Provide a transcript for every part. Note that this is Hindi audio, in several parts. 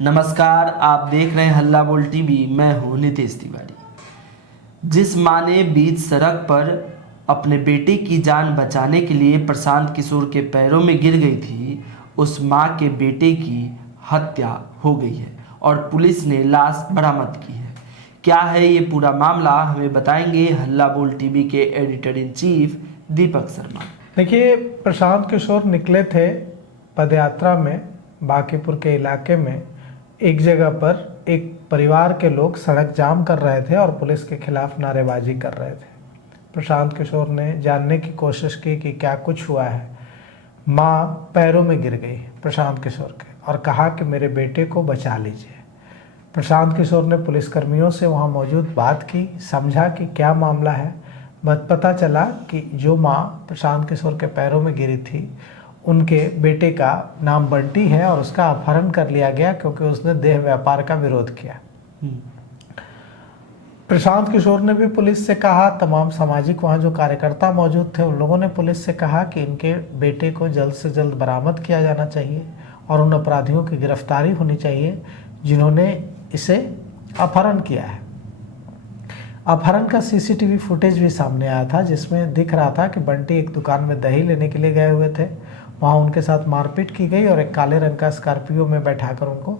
नमस्कार, आप देख रहे हैं हल्ला बोल टीवी। मैं हूं नितेश तिवारी। जिस मां ने बीच सड़क पर अपने बेटे की जान बचाने के लिए प्रशांत किशोर के पैरों में गिर गई थी, उस मां के बेटे की हत्या हो गई है और पुलिस ने लाश बरामद की है। क्या है ये पूरा मामला, हमें बताएंगे हल्ला बोल टीवी के editor in chief Deepak Sharma. देखिए, प्रशांत किशोर निकले थे पदयात्रा में बांकीपुर के इलाके में। एक जगह पर एक परिवार के लोग सड़क जाम कर रहे थे और पुलिस के खिलाफ नारेबाजी कर रहे थे। प्रशांत किशोर ने जानने की कोशिश की कि क्या कुछ हुआ है। माँ पैरों में गिर गई प्रशांत किशोर के और कहा कि मेरे बेटे को बचा लीजिए। प्रशांत किशोर ने पुलिसकर्मियों से वहाँ मौजूद बात की, समझा कि क्या मामला है। पता चला कि जो माँ प्रशांत किशोर के पैरों में गिरी थी, उनके बेटे का नाम बंटी है और उसका अपहरण कर लिया गया क्योंकि उसने देह व्यापार का विरोध किया। प्रशांत किशोर ने भी पुलिस से कहा, तमाम सामाजिक वहाँ जो कार्यकर्ता मौजूद थे उन लोगों ने पुलिस से कहा कि इनके बेटे को जल्द से जल्द बरामद किया जाना चाहिए और उन अपराधियों की गिरफ्तारी होनी चाहिए जिन्होंने इसे अपहरण किया है। अपहरण का सीसीटीवी फुटेज भी सामने आया था जिसमें दिख रहा था कि बंटी एक दुकान में दही लेने के लिए गए हुए थे। वहाँ उनके साथ मारपीट की गई और एक काले रंग का स्कॉर्पियो में बैठाकर उनको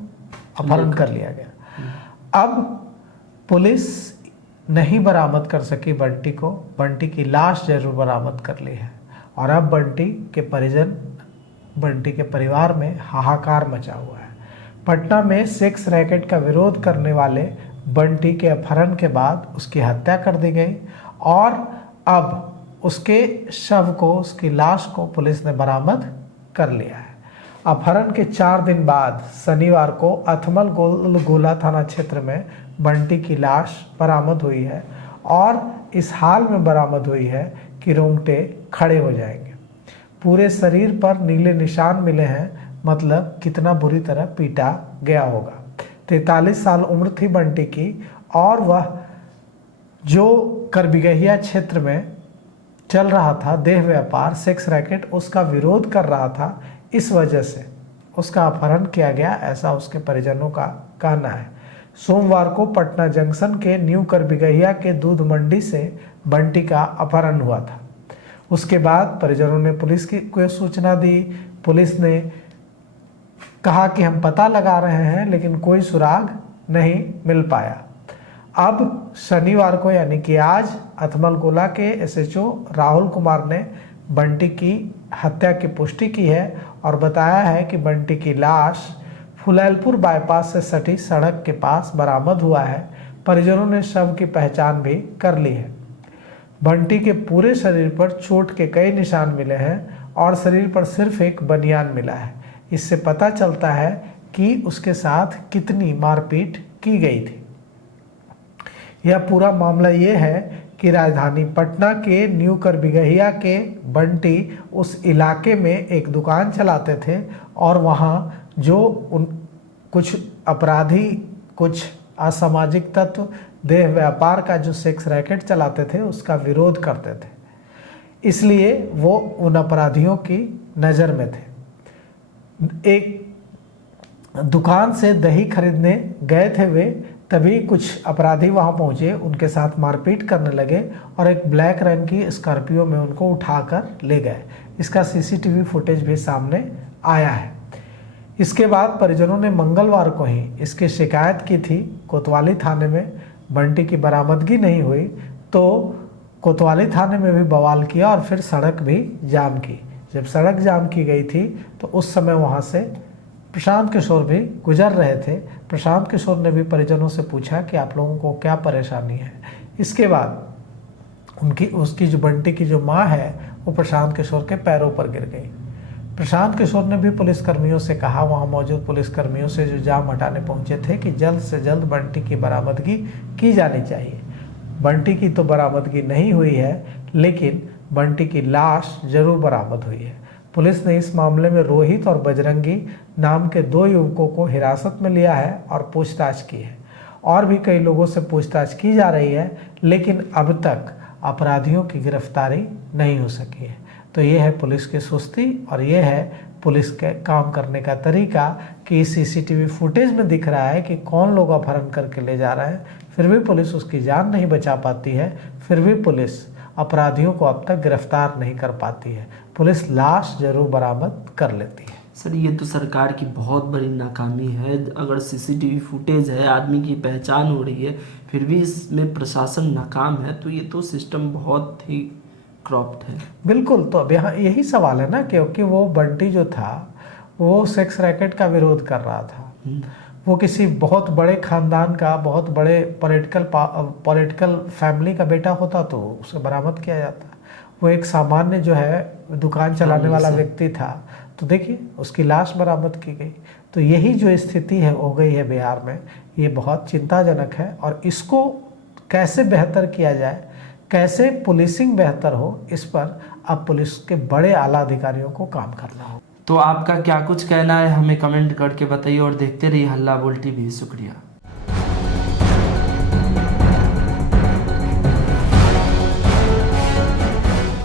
अपहरण कर लिया गया। अब पुलिस नहीं बरामद कर सकी बंटी को। बंटी की लाश जरूर बरामद कर ली है और अब बंटी के परिजन, बंटी के परिवार में हाहाकार मचा हुआ है। पटना में सेक्स रैकेट का विरोध करने वाले बंटी के अपहरण के बाद उसकी हत्या कर दी गई और अब उसके शव को, उसकी लाश को पुलिस ने बरामद कर लिया है। अपहरण के 4 दिन बाद शनिवार को अथमल गोला थाना क्षेत्र में बंटी की लाश बरामद हुई है और इस हाल में बरामद हुई है कि रोंगटे खड़े हो जाएंगे। पूरे शरीर पर नीले निशान मिले हैं, मतलब कितना बुरी तरह पीटा गया होगा। 43 साल उम्र थी बंटी की और वह जो करबिगहिया क्षेत्र में चल रहा था देह व्यापार, सेक्स रैकेट, उसका विरोध कर रहा था। इस वजह से उसका अपहरण किया गया, ऐसा उसके परिजनों का कहना है। सोमवार को पटना जंक्शन के न्यू करबिगहिया के दूध मंडी से बंटी का अपहरण हुआ था। उसके बाद परिजनों ने पुलिस को सूचना दी। पुलिस ने कहा कि हम पता लगा रहे हैं लेकिन कोई सुराग नहीं मिल पाया। अब शनिवार को यानी कि आज अथमल गोला के एसएचओ राहुल कुमार ने बंटी की हत्या की पुष्टि की है और बताया है कि बंटी की लाश फुलैलपुर बाईपास से सटी सड़क के पास बरामद हुआ है। परिजनों ने शव की पहचान भी कर ली है। बंटी के पूरे शरीर पर चोट के कई निशान मिले हैं और शरीर पर सिर्फ एक बनियान मिला है। इससे पता चलता है कि उसके साथ कितनी मारपीट की गई थी। यह पूरा मामला ये है कि राजधानी पटना के न्यू करबिगहिया के बंटी उस इलाके में एक दुकान चलाते थे और वहाँ जो कुछ अपराधी, कुछ असामाजिक तत्व देह व्यापार का जो सेक्स रैकेट चलाते थे उसका विरोध करते थे, इसलिए वो उन अपराधियों की नज़र में थे। एक दुकान से दही खरीदने गए थे वे, तभी कुछ अपराधी वहां पहुंचे, उनके साथ मारपीट करने लगे और एक ब्लैक रंग की स्कॉर्पियो में उनको उठाकर ले गए। इसका सीसीटीवी फुटेज भी सामने आया है। इसके बाद परिजनों ने मंगलवार को ही इसकी शिकायत की थी कोतवाली थाने में। बंटी की बरामदगी नहीं हुई तो कोतवाली थाने में भी बवाल किया और फिर सड़क भी जाम की। जब सड़क जाम की गई थी तो उस समय वहाँ से प्रशांत किशोर भी गुजर रहे थे। प्रशांत किशोर ने भी परिजनों से पूछा कि आप लोगों को क्या परेशानी है। इसके बाद उसकी जो बंटी की जो माँ है वो प्रशांत किशोर के पैरों पर गिर गई। प्रशांत किशोर ने भी पुलिसकर्मियों से कहा, वहाँ मौजूद पुलिसकर्मियों से जो जाम हटाने पहुँचे थे, कि जल्द से जल्द बंटी की बरामदगी की जानी चाहिए। बंटी की तो बरामदगी नहीं हुई है लेकिन बंटी की लाश जरूर बरामद हुई है। पुलिस ने इस मामले में रोहित और बजरंगी नाम के 2 युवकों को हिरासत में लिया है और पूछताछ की है। और भी कई लोगों से पूछताछ की जा रही है लेकिन अब तक अपराधियों की गिरफ्तारी नहीं हो सकी है। तो ये है पुलिस की सुस्ती और ये है पुलिस के काम करने का तरीका कि सीसीटीवी फुटेज में दिख रहा है कि कौन लोग अपहरण करके ले जा रहे हैं, फिर भी पुलिस उसकी जान नहीं बचा पाती है, फिर भी पुलिस अपराधियों को अब तक गिरफ्तार नहीं कर पाती है। पुलिस लाश जरूर बरामद कर लेती है। सर ये तो सरकार की बहुत बड़ी नाकामी है। अगर सीसीटीवी फुटेज है, आदमी की पहचान हो रही है, फिर भी इसमें प्रशासन नाकाम है, तो ये तो सिस्टम बहुत ही क्रॉप्ट है। बिल्कुल, तो अब यहाँ यही सवाल है ना, क्योंकि वो बंटी जो था वो सेक्स रैकेट का विरोध कर रहा था। वो किसी बहुत बड़े खानदान का, बहुत बड़े पॉलिटिकल फैमिली का बेटा होता तो उसे बरामद किया जाता। वो एक सामान्य जो है दुकान चलाने वाला व्यक्ति था, तो देखिए उसकी लाश बरामद की गई। तो यही जो स्थिति है हो गई है बिहार में, ये बहुत चिंताजनक है। और इसको कैसे बेहतर किया जाए, कैसे पुलिसिंग बेहतर हो, इस पर अब पुलिस के बड़े आला अधिकारियों को काम करना हो। तो आपका क्या कुछ कहना है, हमें कमेंट करके बताइए और देखते रहिए हल्ला बोल टीवी। शुक्रिया।